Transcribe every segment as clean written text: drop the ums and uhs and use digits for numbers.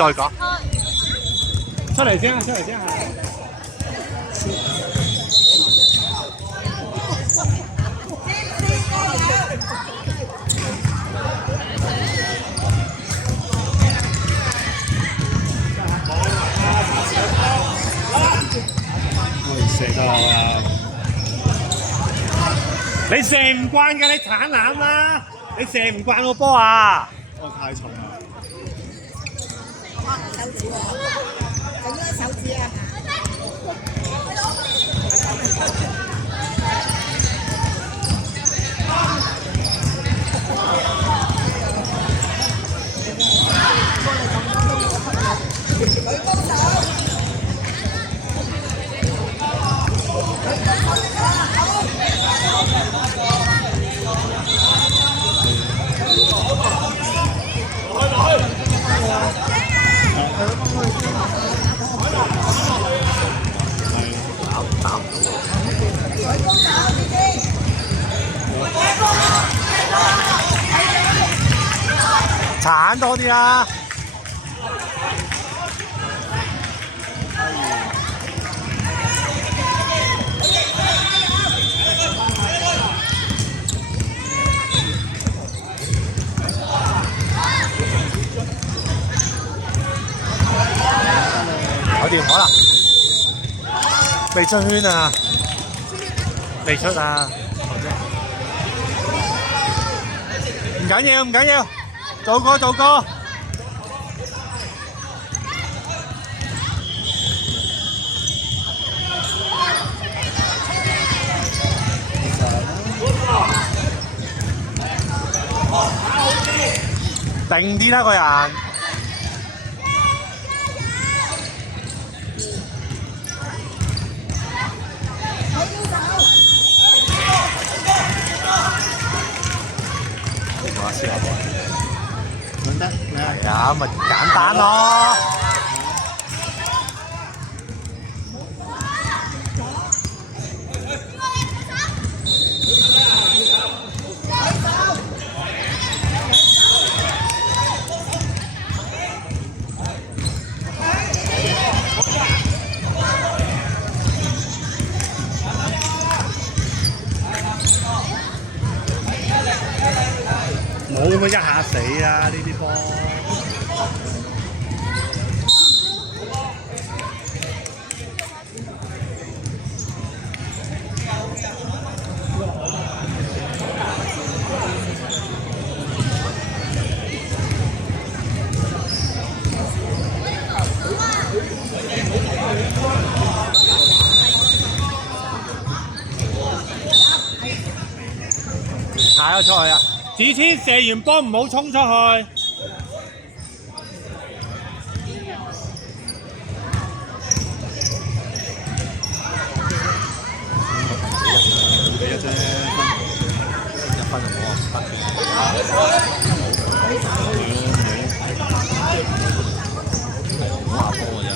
再講。出嚟先啊！出嚟先啊！射得啊！你射唔慣嘅，你鏟籃啦！你射唔慣個波啊！我太重啦！手指喎，整咗手指啊！舉高手！鏟多啲啦！搞掂可能未出圈啊！未出啊！唔緊要，唔緊要，做過做過。定啲啦個人。試下揾得係啊，咪簡單咯。冇咁樣一下死啊！呢啲波。踩咗出去啊！子謙射完波唔好衝出去。1啫，1分就冇啊，5下波㗎咋。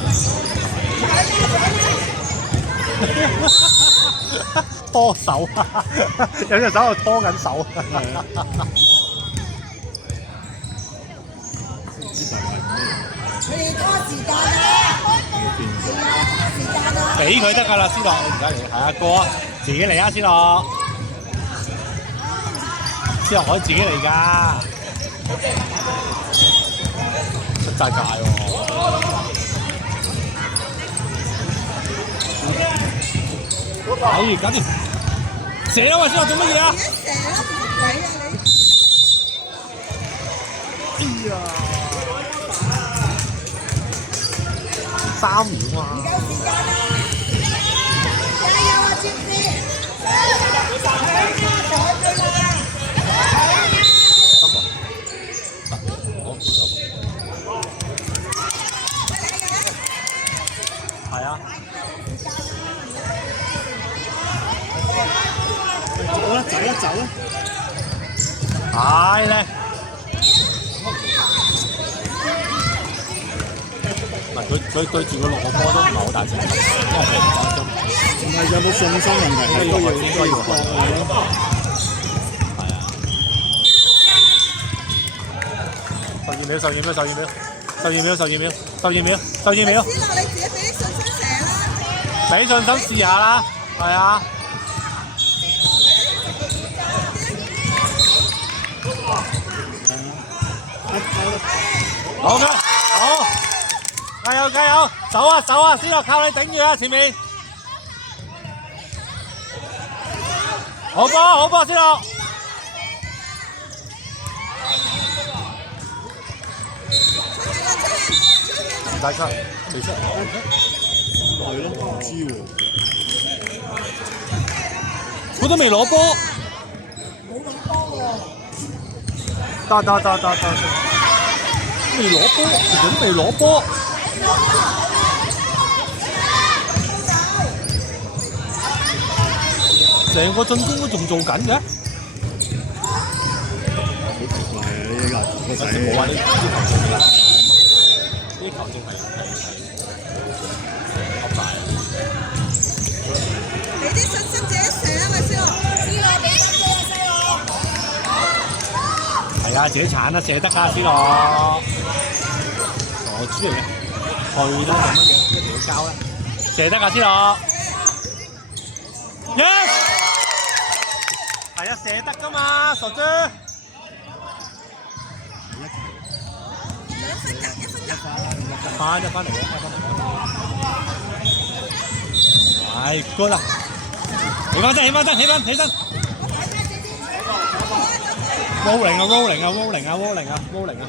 拖手啊！有隻手喺度拖緊手。你哋拖時間啊！拖時間啊！俾佢得㗎啦，思樂，唔使你係啊，過自己嚟啊，思樂。思樂可以自己嚟㗎。出曬界喎！哎，搞掂！射啊！喂，思樂做乜嘢啊？哎呀！3秒啊！唔夠時間啦！加油啊，占士！係啊！走啦，走啦，走啦！係咧。唔係佢對住個6個波都唔係好大聲，因為佢唔關心。唔係有冇信心問題？應該要係啊。12秒，12秒，12秒。秒，12秒，12秒，12秒，思樂你自己俾啲信心射啦。俾信心試下啦，係啊。好嘅，好，加油加油，走啊走啊，思樂靠你頂住啊，前面。好波好波，思樂。唔使出，未出，係咯，唔知喎。佢都未攞波。冇攞波喎。得，未攞波，其實都未攞波。成個進攻都仲做緊嘅。好奇怪啊！呢個仔冇啊！呢啲球證嚟，呢啲球證係噏大。俾啲信心自己射啊嘛，思樂。思樂俾信心射啊，係啊，自己鏟啦，射得㗎，思樂。傻豬嚟嘅，去啦，做乜嘢？一定要交啦，射得㗎，思樂。Yes！ 係啊，射得㗎嘛，傻豬。2分㗎，1分㗎。翻嚟啦，係 good 啦，起翻身，rolling 啊！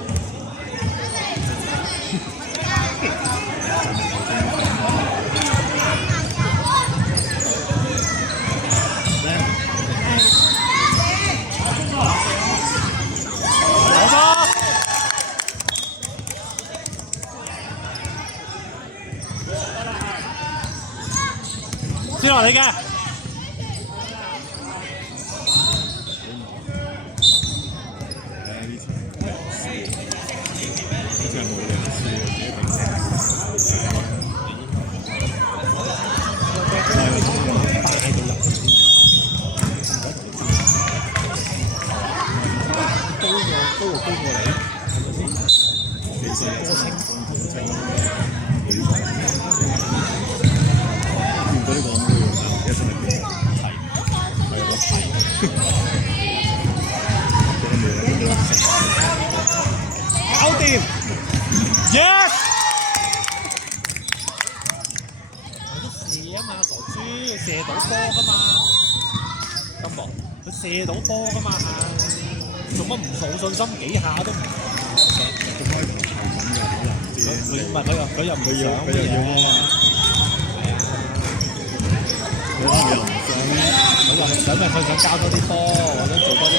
先落嚟嘅。真係冇人高過你，其實多情同情，見到呢個咁嘅一生入邊係我搞掂 ，yes！ 佢都射啊嘛，傻豬，射到波㗎嘛，金博，佢射到波㗎嘛，做乜唔冇信心幾下都唔？個開頭係咁嘅，好難知。佢又唔想嘅嘢。佢又唔想，佢話想咪佢想交多啲波，或者做多啲